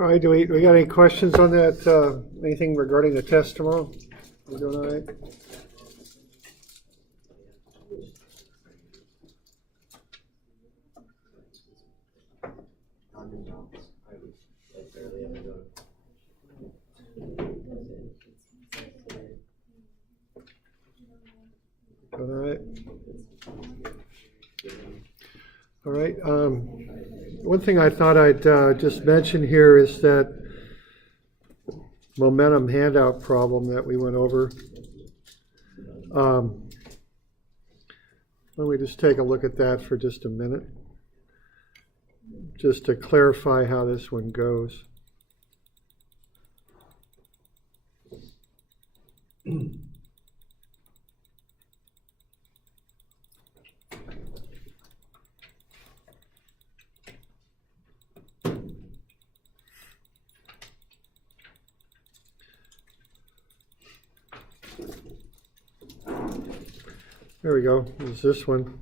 All right, do we got any questions on that? Anything regarding the test tomorrow? We doing all right? All right. All right. One thing I thought I'd just mention here is that momentum handout problem that we went over. Why don't we just take a look at that for just a minute, just to clarify how this one goes. There we go. There's this one.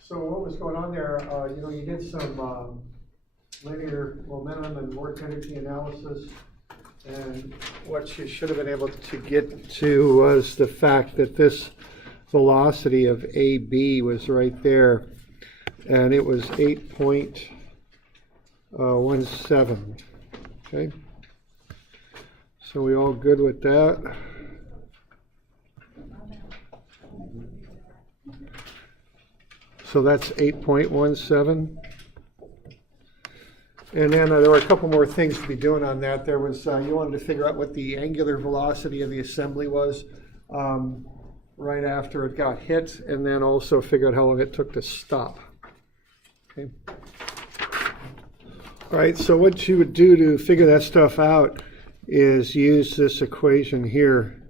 So what was going on there? You did some linear momentum and work energy analysis. And what you should have been able to get to was the fact that this velocity of AB was right there, and it was 8.17. Okay, so we all good with that? So that's 8.17. And then there were a couple more things to be doing on that. There was, you wanted to figure out what the angular velocity of the assembly was right after it got hit, and then also figure out how long it took to stop. Okay. All right, so what you would do to figure that stuff out is use this equation here.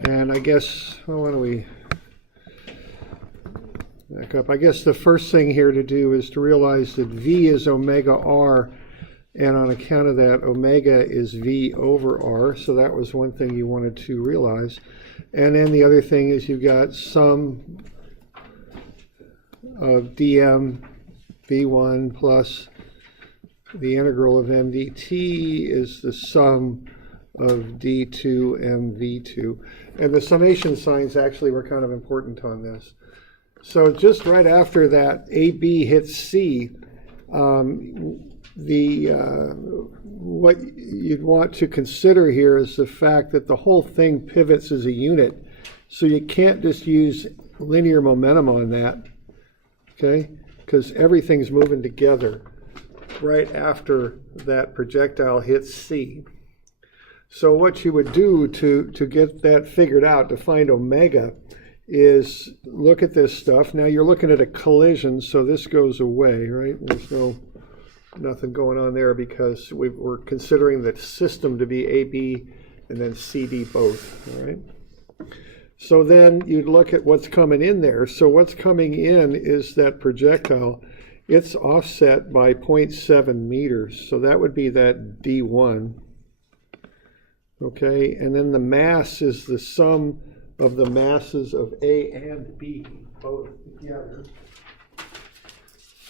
And I guess, well, why don't we back up. I guess the first thing here to do is to realize that V is omega R, and on account of that, omega is V over R, so that was one thing you wanted to realize. And then the other thing is you've got sum of dm V1 plus the integral of m dt is the sum of d2 mv2. And the summation signs actually were kind of important on this. So just right after that AB hits C, what you'd want to consider here is the fact that the whole thing pivots as a unit. So you can't just use linear momentum on that, okay? Because everything's moving together right after that projectile hits C. So what you would do to get that figured out, to find omega, is look at this stuff. Now you're looking at a collision, so this goes away, right? There's nothing going on there because we're considering the system to be AB and then CD both, all right? So then you'd look at what's coming in there. So what's coming in is that projectile. It's offset by 0.7 meters, so that would be that D1, okay? And then the mass is the sum of the masses of A and B, both together.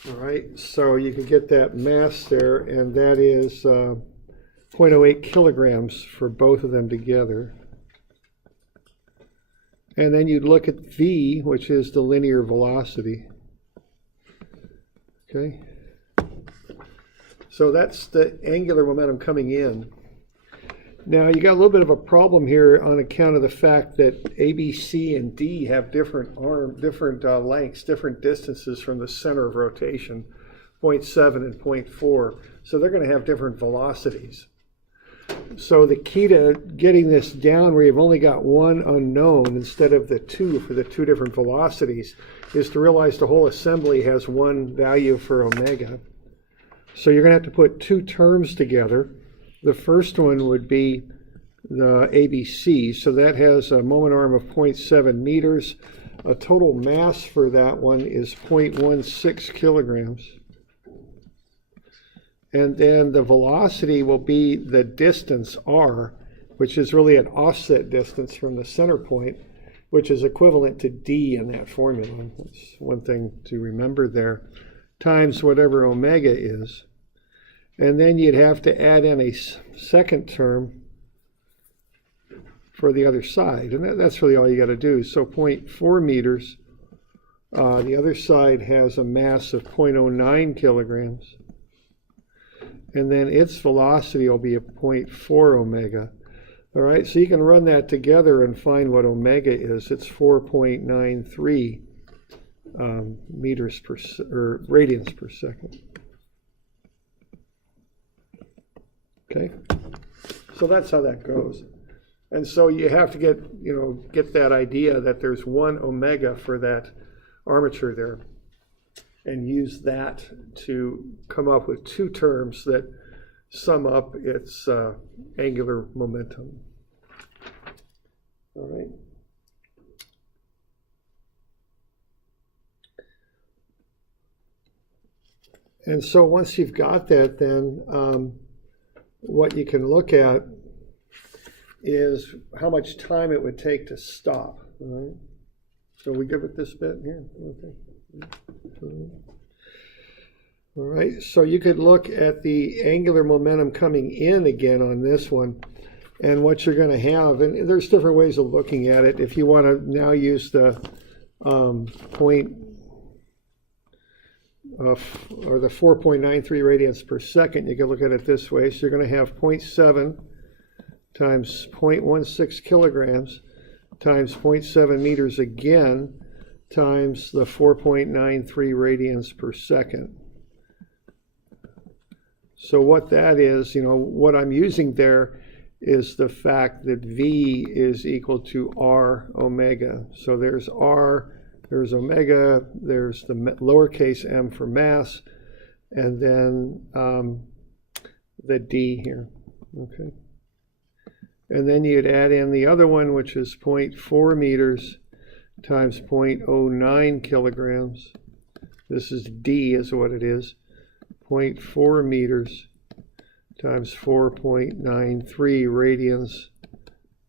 All right, so you can get that mass there, and that is 0.08 kilograms for both of them together. And then you'd look at V, which is the linear velocity. Okay, so that's the angular momentum coming in. Now you got a little bit of a problem here on account of the fact that A, B, C, and D have different lengths, different distances from the center of rotation, 0.7 and 0.4. So they're going to have different velocities. So the key to getting this down where you've only got one unknown instead of the two for the two different velocities is to realize the whole assembly has one value for omega. So you're going to have to put two terms together. The first one would be the ABC, so that has a moment arm of 0.7 meters. A total mass for that one is 0.16 kilograms. And then the velocity will be the distance r, which is really an offset distance from the center point, which is equivalent to d in that formula. That's one thing to remember there, times whatever omega is. And then you'd have to add in a second term for the other side. And that's really all you got to do. So 0.4 meters. The other side has a mass of 0.09 kilograms. And then its velocity will be a 0.4 omega. All right, so you can run that together and find what omega is. It's 4.93 meters per, or radians per second. Okay, so that's how that goes. And so you have to get that idea that there's one omega for that armature there, and use that to come up with two terms that sum up its angular momentum. All right. And so once you've got that, then what you can look at is how much time it would take to stop. All right. So we good with this bit here? Okay. All right, so you could look at the angular momentum coming in again on this one, and what you're going to have, and there's different ways of looking at it. If you want to now use the point of, or the 4.93 radians per second, you can look at it this way. So you're going to have 0.7 times 0.16 kilograms times 0.7 meters again times the 4.93 radians per second. So what that is, what I'm using there is the fact that V is equal to R omega. So there's R, there's omega, there's the lowercase m for mass, and then the D here, okay? And then you'd add in the other one, which is 0.4 meters times 0.09 kilograms. This is D is what it is. 0.4 meters times 4.93 radians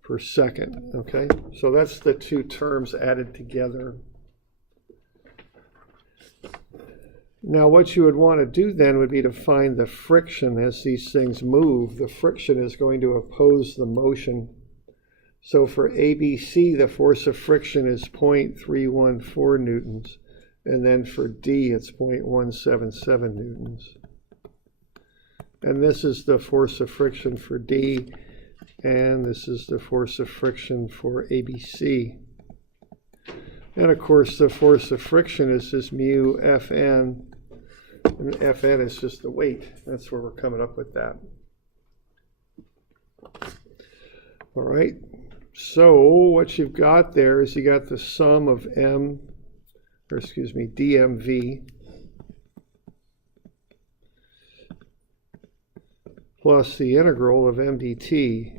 per second, okay? So that's the two terms added together. Now what you would want to do then would be to find the friction as these things move. The friction is going to oppose the motion. So for ABC, the force of friction is 0.314 newtons. And then for D, it's 0.177 newtons. And this is the force of friction for D, and this is the force of friction for ABC. And of course, the force of friction is this mu Fn, and Fn is just the weight. That's where we're coming up with that. All right, so what you've got there is you got the sum of dmv plus the integral of mdt,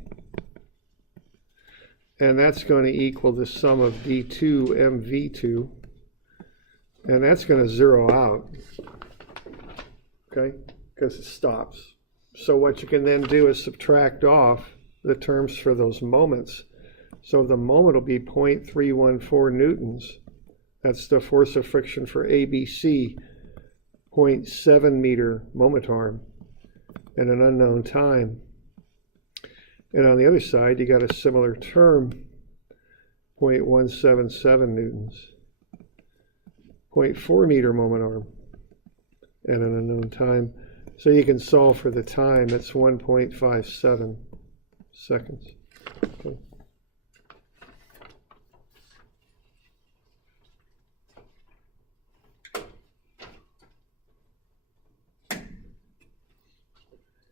and that's going to equal the sum of d2 mv2, and that's going to zero out, okay, because it stops. So what you can then do is subtract off the terms for those moments. So the moment will be 0.314 newtons. That's the force of friction for ABC, 0.7 meter moment arm, at an unknown time. And on the other side, you got a similar term, 0.177 newtons, 0.4 meter moment arm, at an unknown time. So you can solve for the time. It's 1.57 seconds. Okay.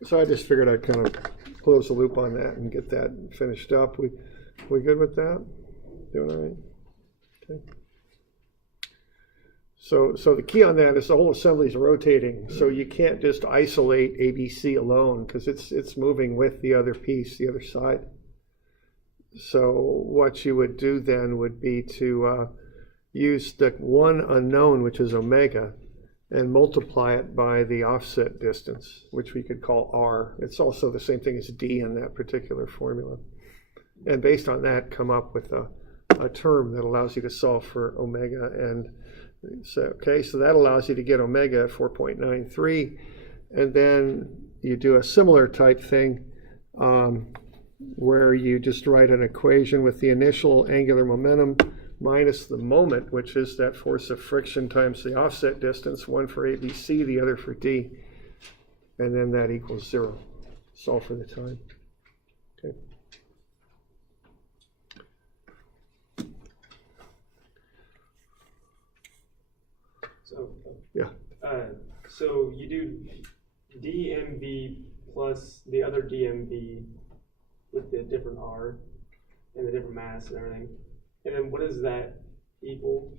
So I just figured I'd kind of close the loop on that and get that finished up. We good with that? Doing all right? Okay. So the key on that is the whole assembly is rotating. So you can't just isolate ABC alone because it's moving with the other piece, the other side. So what you would do then would be to use the one unknown, which is omega, and multiply it by the offset distance, which we could call R. It's also the same thing as D in that particular formula. And based on that, come up with a term that allows you to solve for omega. And so, okay, so that allows you to get omega at 4.93. And then you do a similar type thing where you just write an equation with the initial angular momentum minus the moment, which is that force of friction times the offset distance, one for ABC, the other for D, and then that equals 0. Solve for the time. Okay. So, yeah. So you do dmv plus the other dmv with the different R and the different mass and everything. And then what does that equal?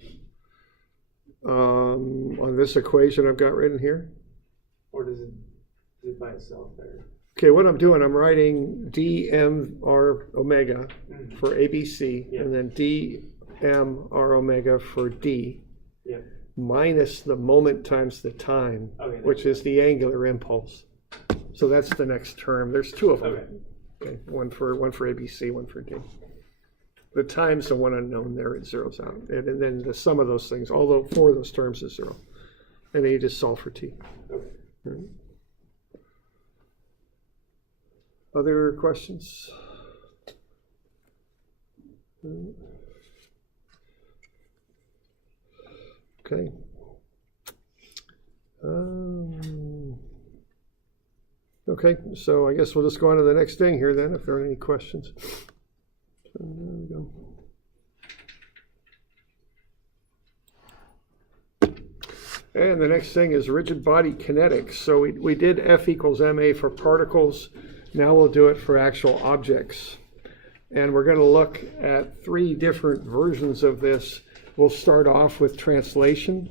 On this equation I've got written here. Or does it by itself there? Okay, what I'm doing, I'm writing dmr omega for ABC, and then dmr omega for D, minus the moment times the time, which is the angular impulse. So that's the next term. There's two of them. Okay, one for ABC, one for D. The time's the one unknown there, it zeroes out. And then the sum of those things, all four of those terms is 0. And then you just solve for T. Okay. Right. Other questions? Okay. Okay, so I guess we'll just go on to the next thing here then, if there are any questions. There we go. And the next thing is rigid body kinetics. So we did F equals ma for particles. Now we'll do it for actual objects. And we're going to look at 3 different versions of this. We'll start off with translation,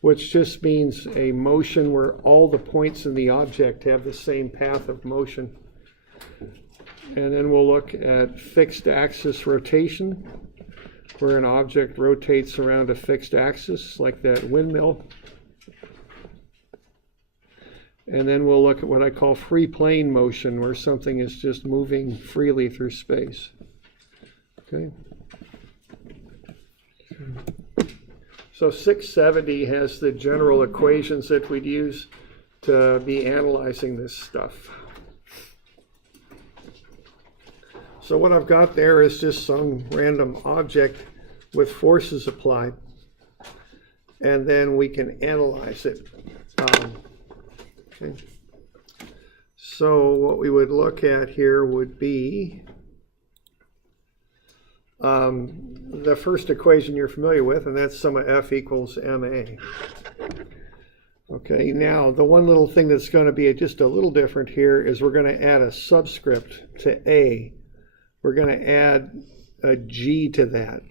which just means a motion where all the points in the object have the same path of motion. And then we'll look at fixed axis rotation, where an object rotates around a fixed axis, like that windmill. And then we'll look at what I call free plane motion, where something is just moving freely through space. Okay. So 670 has the general equations that we'd use to be analyzing this stuff. So what I've got there is just some random object with forces applied, and then we can analyze it. Okay. So what we would look at here would be the first equation you're familiar with, and that's sum of F equals ma. Okay, now the one little thing that's going to be just a little different here is we're going to add a subscript to A. We're going to add a G to that,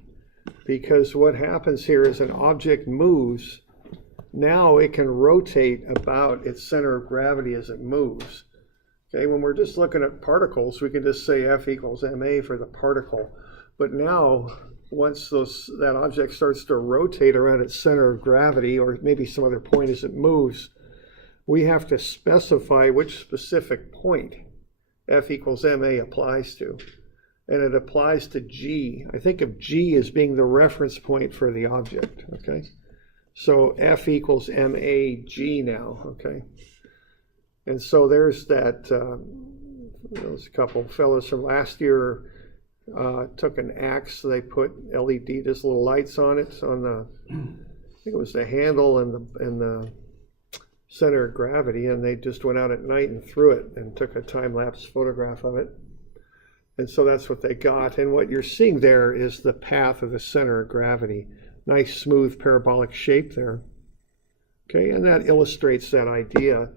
because what happens here is an object moves. Now it can rotate about its center of gravity as it moves. Okay, when we're just looking at particles, we can just say F equals ma for the particle. But now, once that object starts to rotate around its center of gravity, or maybe some other point as it moves, we have to specify which specific point F equals ma applies to. And it applies to G. I think of G as being the reference point for the object, okay? So F equals mag now, okay? And so there's that, those couple fellows from last year took an axe, they put LED, just little lights on it, on the, I think it was the handle and the center of gravity, and they just went out at night and threw it and took a time-lapse photograph of it. And so that's what they got. And what you're seeing there is the path of the center of gravity. Nice, smooth, parabolic shape there. Okay, and that illustrates that idea.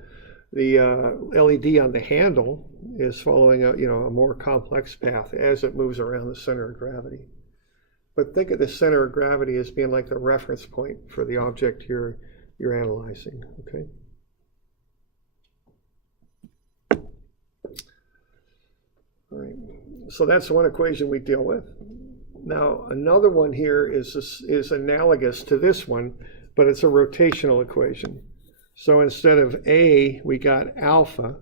The LED on the handle is following a more complex path as it moves around the center of gravity. But think of the center of gravity as being like the reference point for the object you're analyzing. Okay. All right. So that's one equation we deal with. Now another one here is analogous to this one, but it's a rotational equation. So instead of A, we got alpha.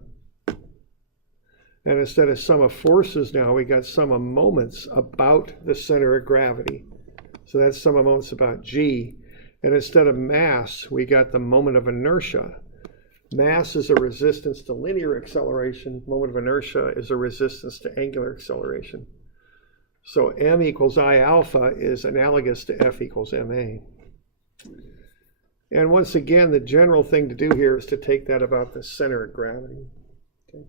And instead of sum of forces now, we got sum of moments about the center of gravity. So that's sum of moments about G. And instead of mass, we got the moment of inertia. Mass is a resistance to linear acceleration. Moment of inertia is a resistance to angular acceleration. So m equals I alpha is analogous to F equals ma. And once again, the general thing to do here is to take that about the center of gravity. Okay.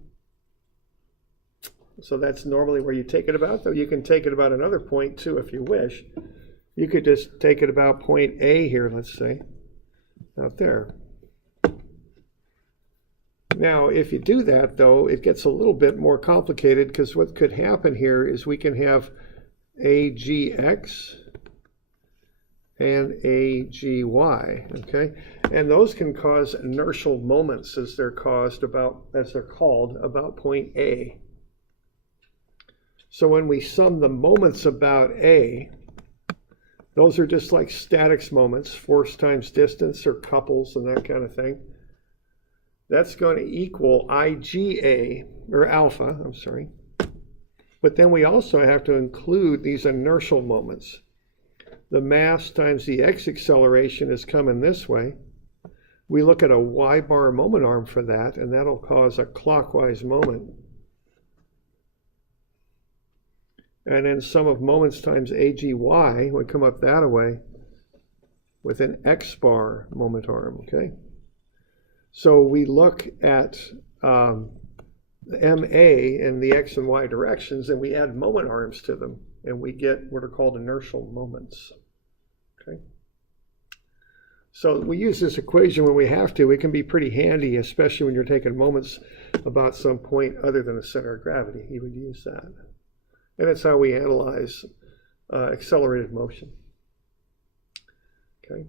So that's normally where you take it about, though you can take it about another point too if you wish. You could just take it about point A here, let's say, out there. Now, if you do that, though, it gets a little bit more complicated, because what could happen here is we can have AGX and AGY, okay? And those can cause inertial moments as they're called about point A. So when we sum the moments about A, those are just like statics moments, force times distance or couples and that kind of thing. That's going to equal IGA, or alpha, I'm sorry. But then we also have to include these inertial moments. The mass times the x acceleration is coming this way. We look at a y bar moment arm for that, and that'll cause a clockwise moment. And then sum of moments times AGY would come up that way with an x bar moment arm, okay? So we look at the MA in the x and y directions, and we add moment arms to them, and we get what are called inertial moments. Okay. So we use this equation when we have to. It can be pretty handy, especially when you're taking moments about some point other than the center of gravity. You would use that. And that's how we analyze accelerated motion. Okay.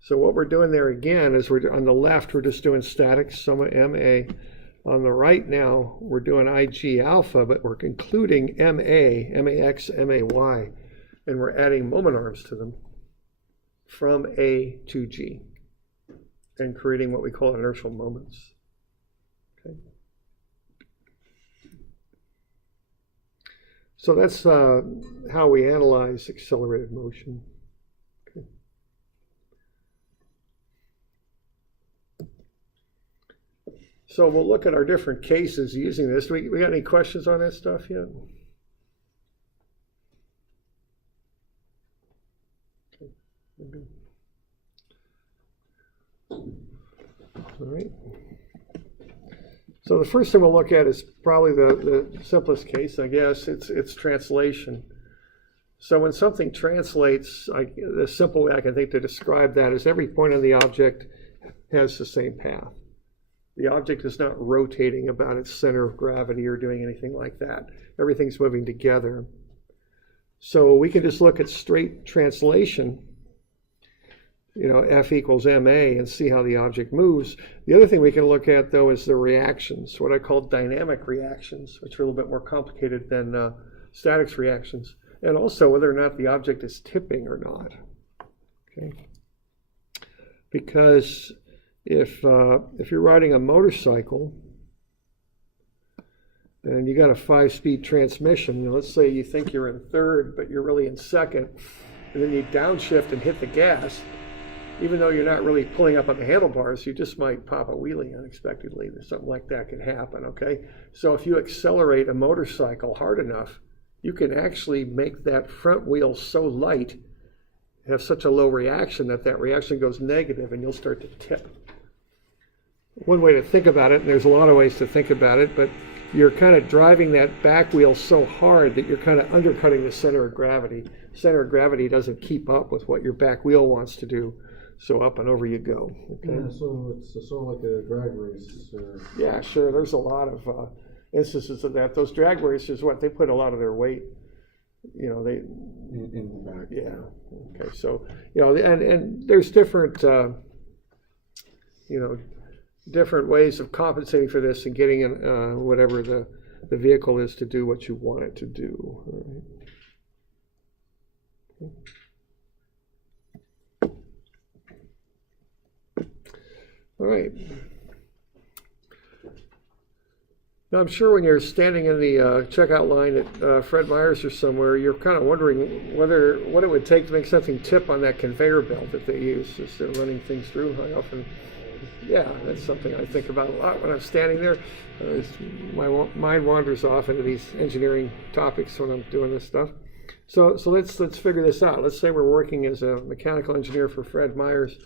So what we're doing there again is we're on the left, we're just doing statics, sum of MA. On the right now, we're doing IG alpha, but we're including MA, MAX, MAY, and we're adding moment arms to them from A to G and creating what we call inertial moments. Okay. So that's how we analyze accelerated motion. Okay. So we'll look at our different cases using this. We got any questions on that stuff yet? Okay. All right. So the first thing we'll look at is probably the simplest case, I guess. It's translation. So when something translates, the simple way I can think to describe that is every point on the object has the same path. The object is not rotating about its center of gravity or doing anything like that. Everything's moving together. So we can just look at straight translation, F equals ma, and see how the object moves. The other thing we can look at, though, is the reactions, what I call dynamic reactions, which are a little bit more complicated than statics reactions, and also whether or not the object is tipping or not. Okay? Because if you're riding a motorcycle and you got a 5-speed transmission, let's say you think you're in third, but you're really in second, and then you downshift and hit the gas, even though you're not really pulling up on the handlebars, you just might pop a wheelie unexpectedly. Something like that could happen, okay? So if you accelerate a motorcycle hard enough, you can actually make that front wheel so light, have such a low reaction that reaction goes negative and you'll start to tip. One way to think about it, and there's a lot of ways to think about it, but you're kind of driving that back wheel so hard that you're kind of undercutting the center of gravity. Center of gravity doesn't keep up with what your back wheel wants to do, so up and over you go. Okay? Yeah, so it's sort of like a drag race. Yeah, sure. There's a lot of instances of that. Those drag races, they put a lot of their weight, in the back. Yeah. Okay. So, and there's different, different ways of compensating for this and getting whatever the vehicle is to do what you want it to do. All right. All right. Now, I'm sure when you're standing in the checkout line at Fred Meyer's or somewhere, you're kind of wondering what it would take to make something tip on that conveyor belt that they use as they're running things through. I often, yeah, that's something I think about a lot when I'm standing there. My mind wanders off into these engineering topics when I'm doing this stuff. So let's figure this out. Let's say we're working as a mechanical engineer for Fred Meyer's,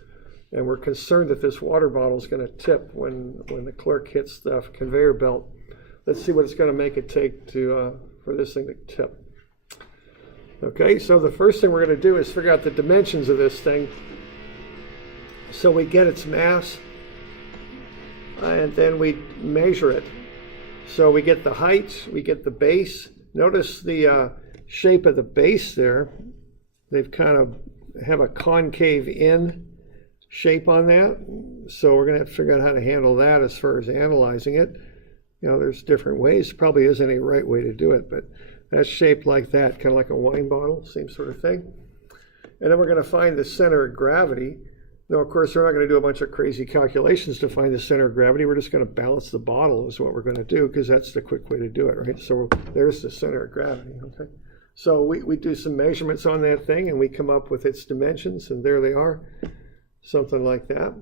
and we're concerned that this water bottle is going to tip when the clerk hits the conveyor belt. Let's see what it's going to make it take for this thing to tip. Okay, so the first thing we're going to do is figure out the dimensions of this thing. So we get its mass, and then we measure it. So we get the height, we get the base. Notice the shape of the base there. They've kind of have a concave in shape on that. So we're going to have to figure out how to handle that as far as analyzing it. You know, there's different ways. Probably isn't a right way to do it, but that's shaped like that, kind of like a wine bottle, same sort of thing. And then we're going to find the center of gravity. Now, of course, we're not going to do a bunch of crazy calculations to find the center of gravity. We're just going to balance the bottle is what we're going to do, because that's the quick way to do it, right? So there's the center of gravity, okay? So we do some measurements on that thing, and we come up with its dimensions, and there they are, something like that.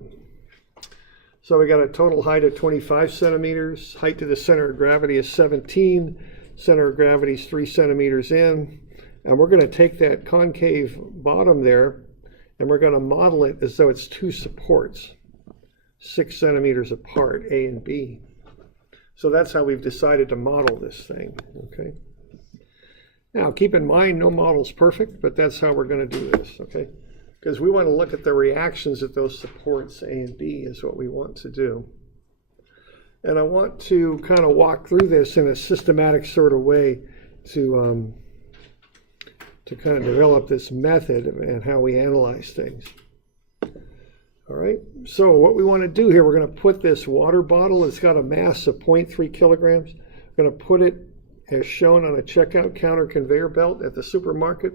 So we got a total height of 25 centimeters. Height to the center of gravity is 17. Center of gravity is 3 centimeters in. And we're going to take that concave bottom there, and we're going to model it as though it's two supports, 6 centimeters apart, A and B. So that's how we've decided to model this thing, okay? Now, keep in mind, no model's perfect, but that's how we're going to do this, okay? Because we want to look at the reactions at those supports, A and B is what we want to do. And I want to kind of walk through this in a systematic sort of way to kind of develop this method and how we analyze things. All right, so what we want to do here, we're going to put this water bottle, it's got a mass of 0.3 kilograms. We're going to put it as shown on a checkout counter conveyor belt at the supermarket.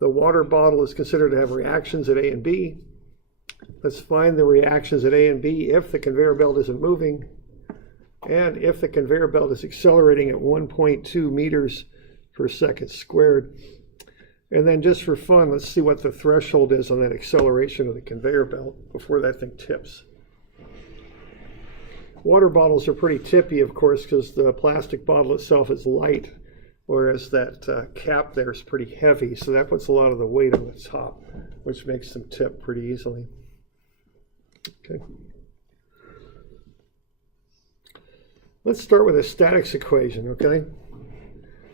The water bottle is considered to have reactions at A and B. Let's find the reactions at A and B if the conveyor belt isn't moving and if the conveyor belt is accelerating at 1.2 meters per second squared. And then just for fun, let's see what the threshold is on that acceleration of the conveyor belt before that thing tips. Water bottles are pretty tippy, of course, because the plastic bottle itself is light, whereas that cap there is pretty heavy, so that puts a lot of the weight on the top, which makes them tip pretty easily. Okay. Let's start with a statics equation, okay?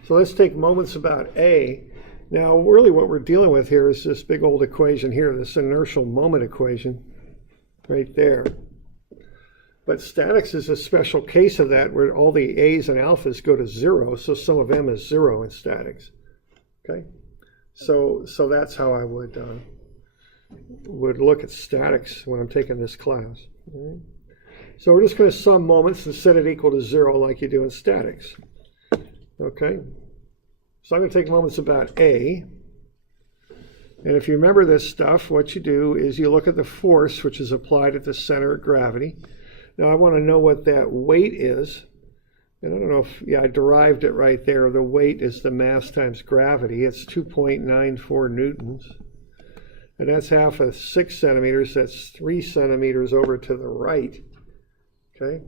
So let's take moments about A. Now, really what we're dealing with here is this big old equation here, this inertial moment equation right there. But statics is a special case of that where all the A's and alphas go to 0, so sum of M is 0 in statics. Okay, so that's how I would look at statics when I'm taking this class. All right? So we're just going to sum moments and set it equal to 0 like you do in statics. Okay, so I'm going to take moments about A. And if you remember this stuff, what you do is you look at the force which is applied at the center of gravity. Now I want to know what that weight is. And I don't know if, yeah, I derived it right there. The weight is the mass times gravity. It's 2.94 newtons. And that's half of 6 centimeters. That's 3 centimeters over to the right. Okay.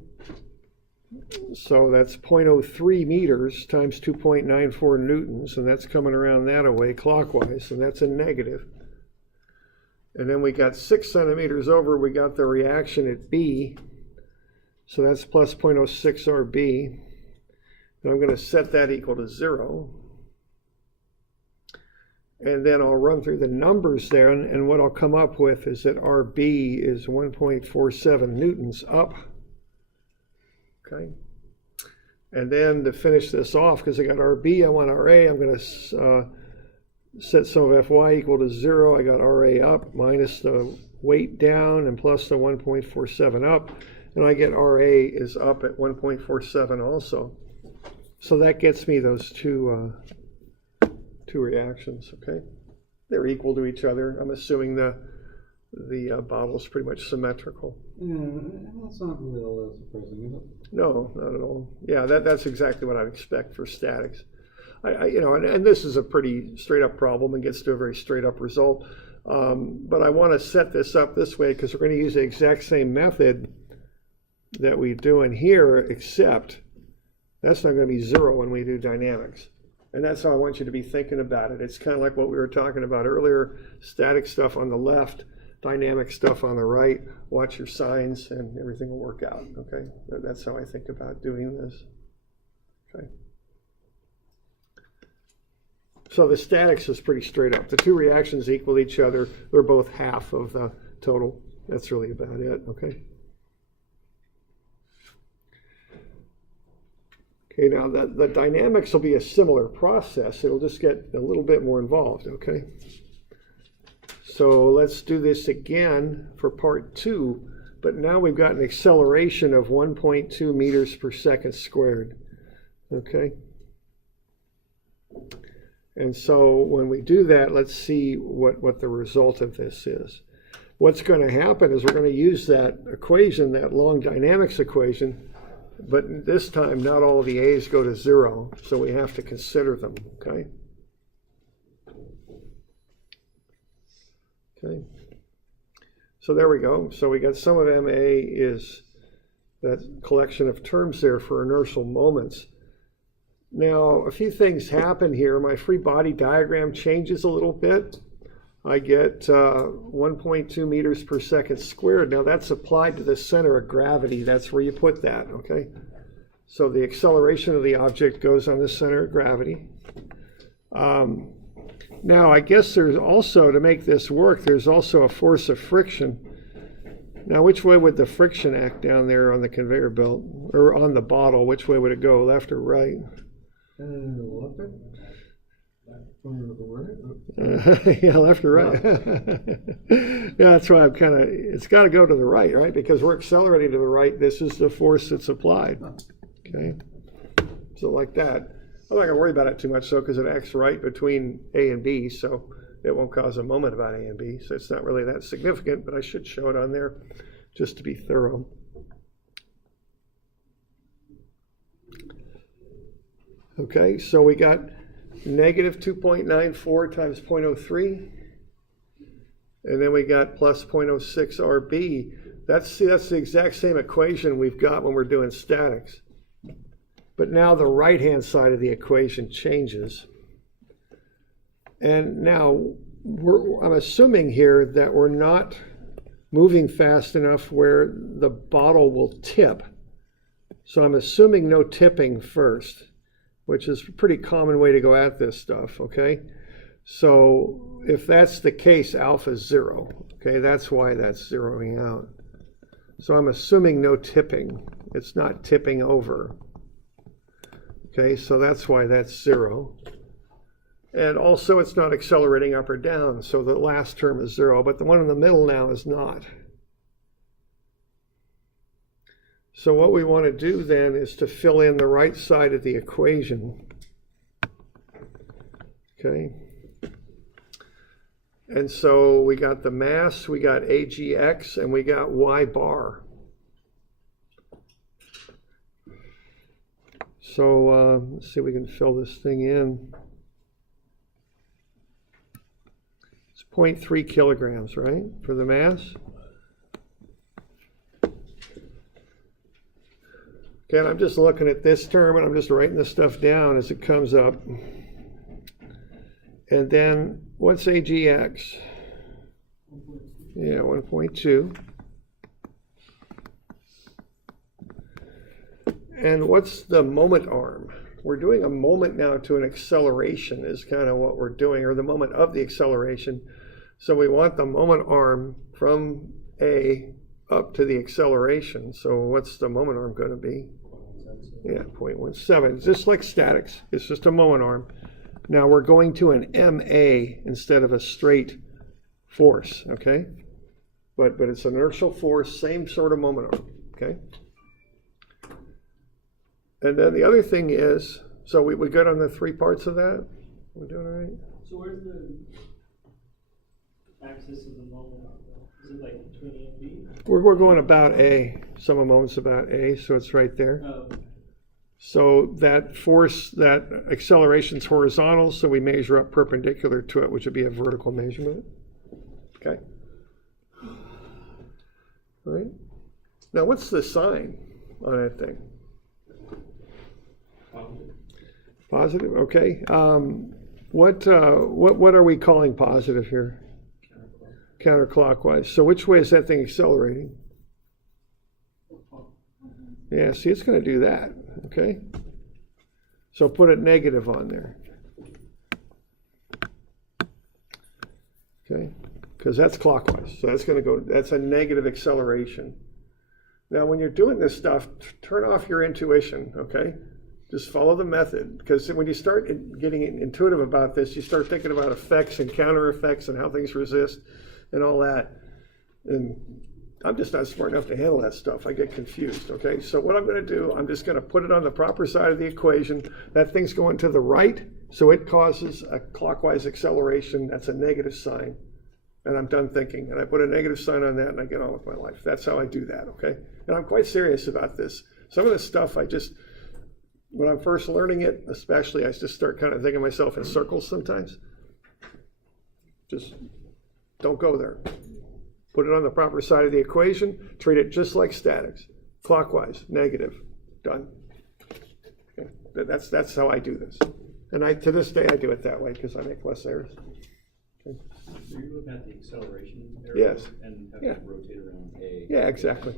So that's 0.03 meters times 2.94 newtons. And that's coming around that away clockwise. And that's a negative. And then we got 6 centimeters over. We got the reaction at B. So that's plus 0.06 RB. And I'm going to set that equal to 0. And then I'll run through the numbers there. And what I'll come up with is that RB is 1.47 newtons up. Okay. And then to finish this off, because I got RB, I want RA, I'm going to set sum of Fy equal to 0. I got RA up minus the weight down and plus the 1.47 up. And I get RA is up at 1.47 also. So that gets me those two reactions, okay? They're equal to each other. I'm assuming the the bottle's pretty much symmetrical. Yeah, that's not really all that surprising, is it? No, not at all. Yeah, that's exactly what I'd expect for statics. And this is a pretty straight up problem and gets to a very straight up result. But I want to set this up this way because we're going to use the exact same method that we do in here, except that's not going to be 0 when we do dynamics. And that's how I want you to be thinking about it. It's kind of like what we were talking about earlier, static stuff on the left, dynamic stuff on the right. Watch your signs and everything will work out, okay? That's how I think about doing this, okay? So the statics is pretty straight up. The two reactions equal each other. They're both half of the total. That's really about it, okay? Okay, now the dynamics will be a similar process. It'll just get a little bit more involved, okay? So let's do this again for part 2, but now we've got an acceleration of 1.2 meters per second squared, okay? And so when we do that, let's see what the result of this is. What's going to happen is we're going to use that equation, that long dynamics equation, but this time not all of the A's go to 0, so we have to consider them, okay? Okay. So there we go. So we got some of MA is that collection of terms there for inertial moments. Now, a few things happen here. My free body diagram changes a little bit. I get 1.2 meters per second squared. Now, that's applied to the center of gravity. That's where you put that, okay? So the acceleration of the object goes on the center of gravity. Now, I guess there's also, to make this work, there's also a force of friction. Now, which way would the friction act down there on the conveyor belt, or on the bottle? Which way would it go, left or right? Left it? Yeah, left or right. Yeah, that's why I'm kind of, it's got to go to the right, because we're accelerating to the right. This is the force that's applied, okay? So like that. I'm not going to worry about it too much, though, because it acts right between A and B, so it won't cause a moment about A and B. So it's not really that significant, but I should show it on there just to be thorough. Okay, so we got negative 2.94 times 0.03, and then we got plus 0.06 RB. That's the exact same equation we've got when we're doing statics. But now the right-hand side of the equation changes. And now I'm assuming here that we're not moving fast enough where the bottle will tip. So I'm assuming no tipping first, which is a pretty common way to go at this stuff, okay? So if that's the case, alpha is 0, okay? That's why that's zeroing out. So I'm assuming no tipping. It's not tipping over. Okay, so that's why that's 0. And also it's not accelerating up or down, so the last term is 0, but the one in the middle now is not. So what we want to do then is to fill in the right side of the equation. Okay. And so we got the mass, we got AGX, and we got Y bar. So let's see if we can fill this thing in. It's 0.3 kilograms, right, for the mass? Okay, and I'm just looking at this term, and I'm just writing this stuff down as it comes up. And then, what's AGX? Yeah, 1.2. And what's the moment arm? We're doing a moment now to an acceleration is kind of what we're doing, or the moment of the acceleration. So we want the moment arm from A up to the acceleration. So what's the moment arm going to be? Yeah, 0.17. Just like statics. It's just a moment arm. Now we're going to an MA instead of a straight force, okay? But it's an inertial force, same sort of moment arm, okay? And then the other thing is, so we good on the 3 parts of that? We're doing all right? So where's the axis of the moment? Is it like between A and B? We're going about A. Some moment's about A, so it's right there. Oh, So that force, that acceleration's horizontal, so we measure up perpendicular to it, which would be a vertical measurement. Okay? All right? Now, what's the sign on that thing? Positive, okay. What are we calling positive here? Counterclockwise. So which way is that thing accelerating? Yeah, see, it's going to do that, okay? So put a negative on there. Okay? Because that's clockwise. So that's going to go, that's a negative acceleration. Now, when you're doing this stuff, turn off your intuition, okay? Just follow the method. Because when you start getting intuitive about this, you start thinking about effects and counter effects and how things resist and all that. And I'm just not smart enough to handle that stuff. I get confused, okay? So what I'm going to do, I'm just going to put it on the proper side of the equation. That thing's going to the right, so it causes a clockwise acceleration. That's a negative sign. And I'm done thinking. And I put a negative sign on that, and I get on with my life. That's how I do that, okay? And I'm quite serious about this. Some of this stuff when I'm first learning it, especially, I just start kind of thinking myself in circles sometimes. Just don't go there. Put it on the proper side of the equation, treat it just like statics. Clockwise, negative, done. Okay. That's how I do this. And to this day, I do it that way because I make less errors. Okay. So you're looking at the acceleration area Yes. and have Yeah. to rotate around A. Yeah, exactly.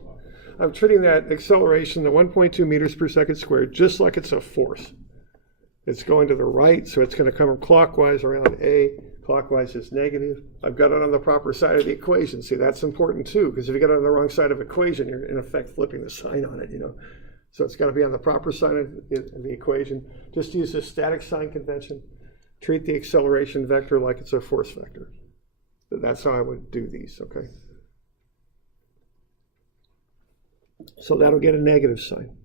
I'm treating that acceleration, the 1.2 meters per second squared, just like it's a force. It's going to the right, so it's going to come clockwise around A. Clockwise is negative. I've got it on the proper side of the equation. See, that's important too, because if you get it on the wrong side of equation, you're in effect flipping the sign on it, you know. So it's got to be on the proper side of the equation. Just use the static sign convention. Treat the acceleration vector like it's a force vector. That's how I would do these, okay? So that'll get a negative sign.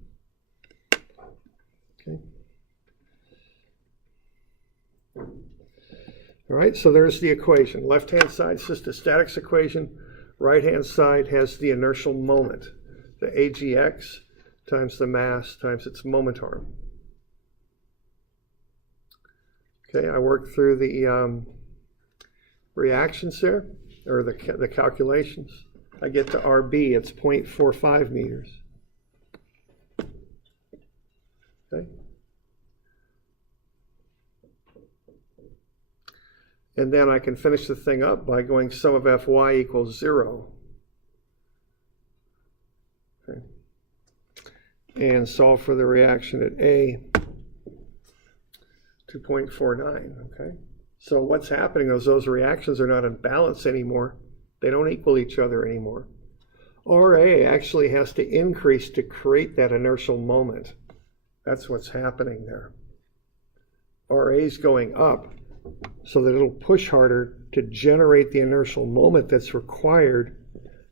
Okay. All right, so there's the equation. Left-hand side is just a statics equation. Right-hand side has the inertial moment, the AGX times the mass times its moment arm. Okay, I worked through the reactions there, or the calculations. I get to RB, it's 0.45 meters. Okay. And then I can finish the thing up by going sum of Fy equals 0. Okay. And solve for the reaction at A, 2.49, okay? So what's happening is those reactions are not in balance anymore. They don't equal each other anymore. RA actually has to increase to create that inertial moment. That's what's happening there. RA is going up so that it'll push harder to generate the inertial moment that's required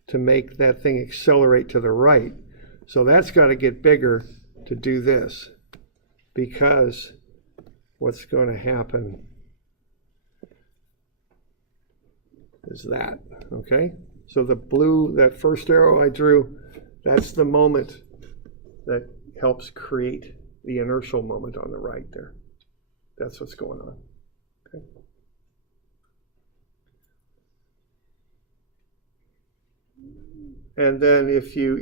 to make that thing accelerate to the right. So that's got to get bigger to do this, because what's going to happen is that, okay? So the blue, that first arrow I drew, that's the moment that helps create the inertial moment on the right there. That's what's going on, okay? And then if you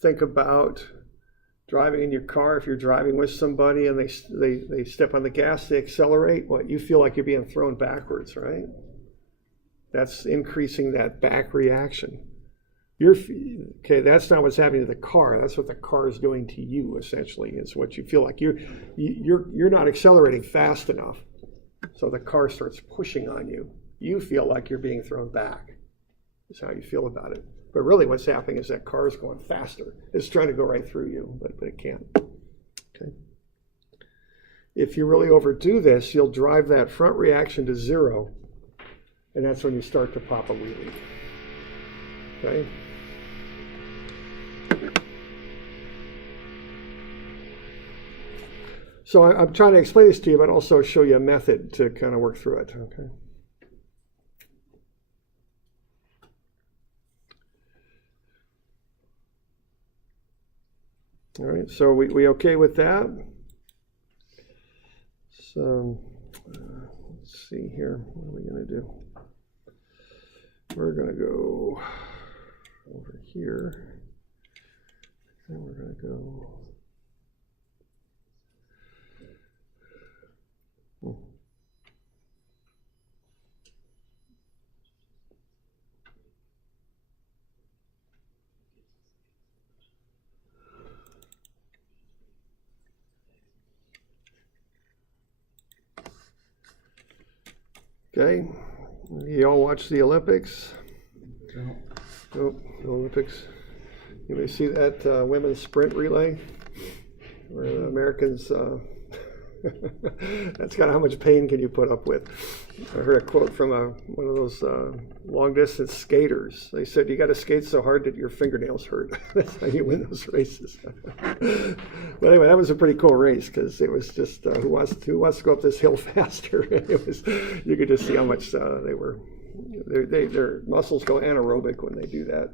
think about driving in your car, if you're driving with somebody and they step on the gas, they accelerate, what, you feel like you're being thrown backwards, right? That's increasing that back reaction. Okay, that's not what's happening to the car. That's what the car is doing to you, essentially, is what you feel like. You're not accelerating fast enough, so the car starts pushing on you. You feel like you're being thrown back. Is how you feel about it. But really what's happening is that car is going faster. It's trying to go right through you, but it can't. Okay. If you really overdo this, you'll drive that front reaction to 0, and that's when you start to pop a wheelie. Okay? So I'm trying to explain this to you, but also show you a method to kind of work through it. Okay? All right, so we okay with that? So let's see here. What are we going to do? We're going to go over here. And we're going to go. Okay, you all watch the Olympics? No. Nope, the Olympics. You may see that women's sprint relay where the Americans, that's kind of how much pain can you put up with. I heard a quote from one of those long distance skaters. They said, you got to skate so hard that your fingernails hurt. That's how you win those races. But anyway, that was a pretty cool race because it was just who wants to go up this hill faster. It was, you could just see how much their muscles go anaerobic when they do that.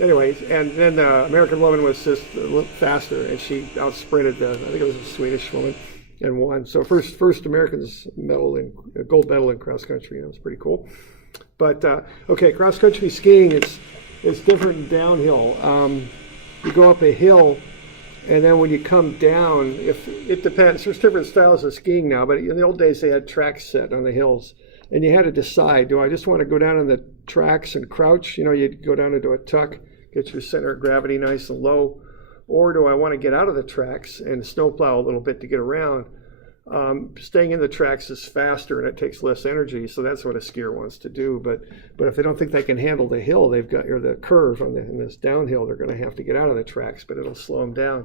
Anyways, and then the American woman was just a little faster, and she outsprinted I think it was a Swedish woman, and won. So first Americans gold medal in cross country. That was pretty cool. But okay, cross country skiing it's different downhill. You go up a hill, and then when you come down, if it depends. There's different styles of skiing now, but in the old days they had tracks set on the hills. And you had to decide, do I just want to go down on the tracks and crouch? You know, you'd go down into a tuck, get your center of gravity nice and low. Or do I want to get out of the tracks and snowplow a little bit to get around? Staying in the tracks is faster and it takes less energy, so that's what a skier wants to do. But if they don't think they can handle the hill, or the curve in this downhill, they're going to have to get out of the tracks, but it'll slow them down.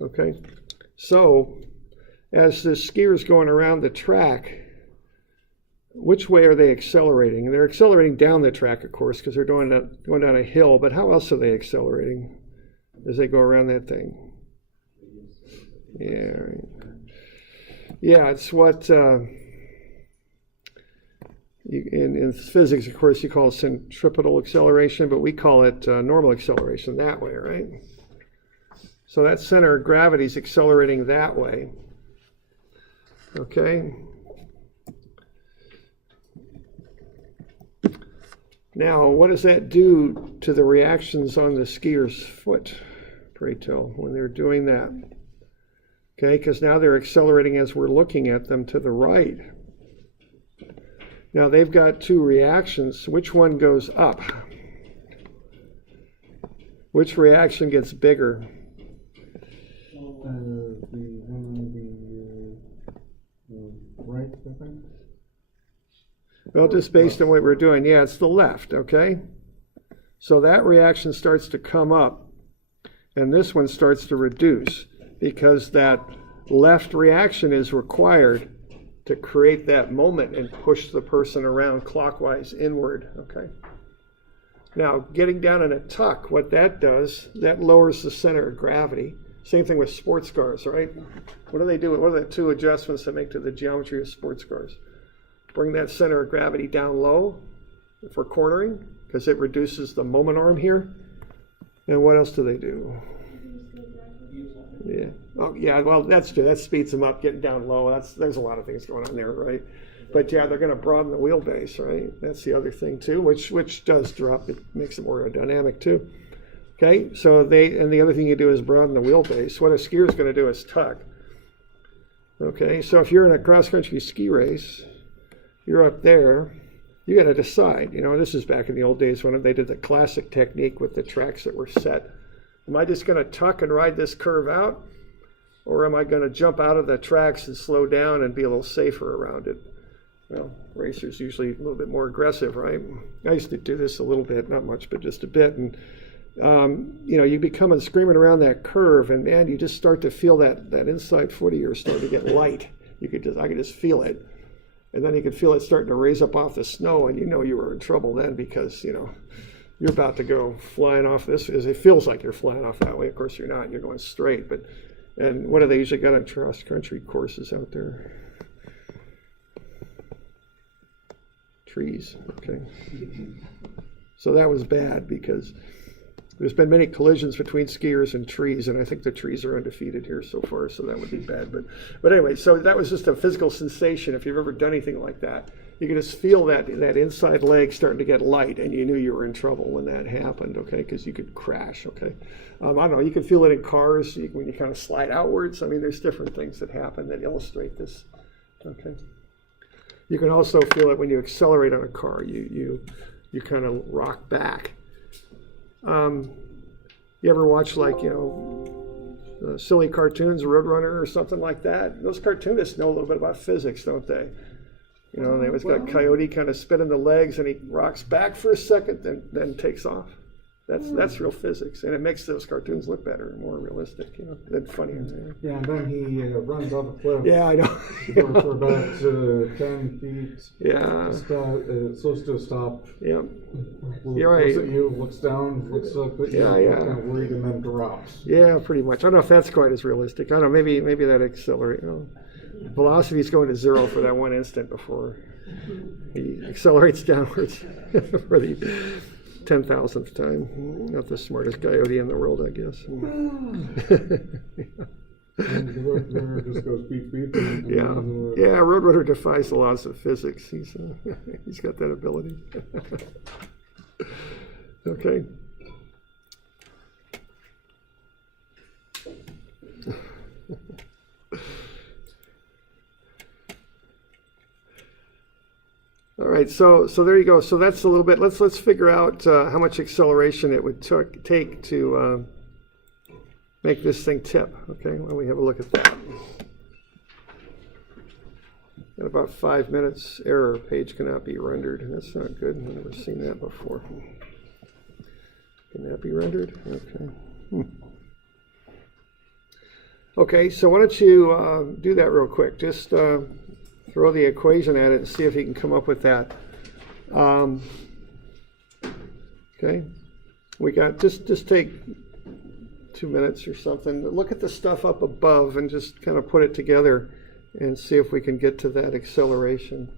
Okay, so as the skier's going around the track, which way are they accelerating? They're accelerating down the track, of course, because they're going down a hill. But how else are they accelerating as they go around that thing? Yeah, yeah. It's what in physics, of course, you call it centripetal acceleration, but we call it normal acceleration that way, right? So that center of gravity is accelerating that way. Okay. Now, what does that do to the reactions on the skier's foot, pray tell, when they're doing that? Okay, because now they're accelerating as we're looking at them to the right. Now, they've got two reactions. Which one goes up? Which reaction gets bigger? Right, I think. Well, just based on what we're doing, yeah, it's the left, okay? So that reaction starts to come up, and this one starts to reduce, because that left reaction is required to create that moment and push the person around clockwise inward, okay? Now, getting down in a tuck, what that does, that lowers the center of gravity. Same thing with sports cars, right? What do they do? What are the two adjustments that make to the geometry of sports cars? Bring that center of gravity down low for cornering, because it reduces the moment arm here. And what else do they do? Yeah. Oh, yeah. Well, that speeds them up, getting down low. There's a lot of things going on there, right? But yeah, they're going to broaden the wheelbase, right? That's the other thing too, which does drop. It makes it more aerodynamic too. Okay. So the other thing you do is broaden the wheelbase. What a skier is going to do is tuck. Okay. So if you're in a cross-country ski race, you're up there, you got to decide. You know, this is back in the old days when they did the classic technique with the tracks that were set. Am I just going to tuck and ride this curve out? Or am I going to jump out of the tracks and slow down and be a little safer around it? Well, racers usually a little bit more aggressive, right? I used to do this a little bit, not much, but just a bit. And, you know, you be coming screaming around that curve, and man, you just start to feel that inside foot of yours start to get light. I could just feel it. And then you could feel it starting to raise up off the snow, and you know you were in trouble then because, you know, you're about to go flying off this. It feels like you're flying off that way. Of course you're not. You're going straight. And what do they usually got on cross-country courses out there? Trees. Okay. So that was bad because There's been many collisions between skiers and trees, and I think the trees are undefeated here so far, so that would be bad. But anyway, so that was just a physical sensation. If you've ever done anything like that, you can just feel that inside leg starting to get light, and you knew you were in trouble when that happened, okay, because you could crash, okay. I don't know, you can feel it in cars when you kind of slide outwards. I mean, there's different things that happen that illustrate this, okay. You can also feel it when you accelerate on a car. You kind of rock back. You ever watch, like, silly cartoons, Roadrunner or something like that? Those cartoonists know a little bit about physics, don't they? They always got Coyote kind of spinning the legs, and he rocks back for a second, then takes off. That's real physics, and it makes those cartoons look better and more realistic, than funnier. Yeah, and then he runs off a cliff. Yeah, I know. for about 10 feet. Yeah. Slows to a stop. Yeah. You're right. Looks at you, looks down, looks up at you, kind of worried, and then drops. Yeah, pretty much. I don't know if that's quite as realistic. I don't know. Maybe that accelerates. Velocity is going to 0 for that one instant before he accelerates downwards for the 10,000th time. Not the smartest coyote in the world, I guess. And the Roadrunner just goes beep beep. Yeah. Roadrunner defies the laws of physics. He's got that ability. Okay. All right, so there you go. So that's a little bit. Let's figure out how much acceleration it would take to make this thing tip. Okay, why don't we have a look at that? Got about 5 minutes. Error, page cannot be rendered. That's not good. I've never seen that before. Can that be rendered? Okay. Okay, so why don't you do that real quick? Just throw the equation at it and see if you can come up with that. Okay, we got just take 2 minutes or something. Look at the stuff up above and just kind of put it together and see if we can get to that acceleration.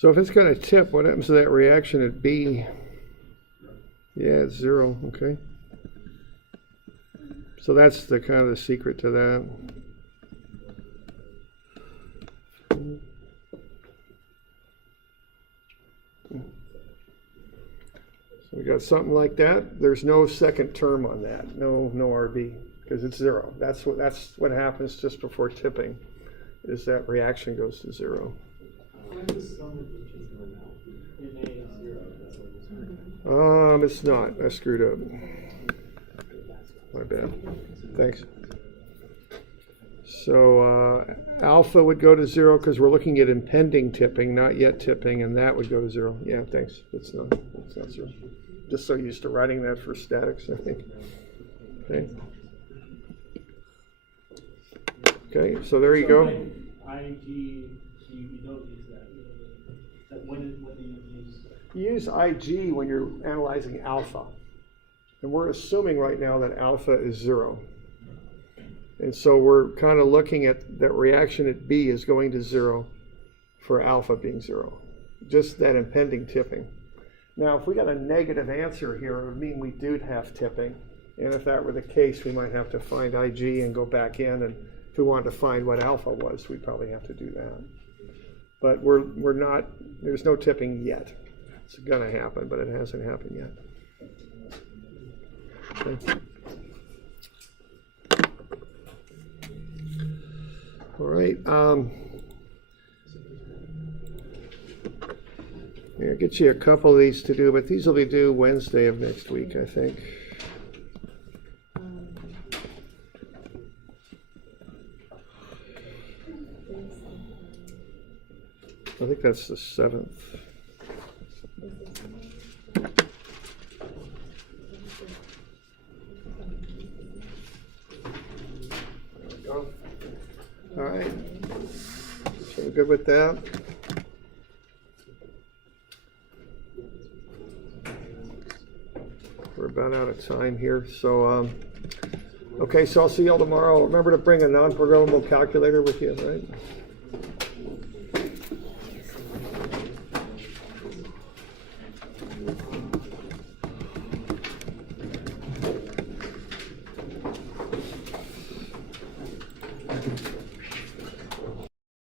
So if it's going to tip, what happens to that reaction at B? Yeah, it's 0, okay. So that's the kind of the secret to that. We got something like that. There's no second term on that. No RB, because it's 0. That's what happens just before tipping, is that reaction goes to 0. It's not. I screwed up. My bad. Thanks. So alpha would go to 0 because we're looking at impending tipping, not yet tipping, and that would go to 0. Yeah, thanks. It's not 0. Just so used to writing that for statics, I think. Okay. Okay, so there you go. IG, you don't use that. What do you use? You use IG when you're analyzing alpha. And we're assuming right now that alpha is 0. And so we're kind of looking at that reaction at B is going to 0 for alpha being 0. Just that impending tipping. Now, if we got a negative answer here, it would mean we do have tipping. And if that were the case, we might have to find IG and go back in. And if we wanted to find what alpha was, we'd probably have to do that. But we're not, there's no tipping yet. It's going to happen, but it hasn't happened yet. Okay. All right. Yeah, get you a couple of these to do, but these will be due Wednesday of next week, I think. I think that's the 7th. All right, so we're good with that. We're about out of time here, so okay, so I'll see y'all tomorrow. Remember to bring a non-programmable calculator with you, right?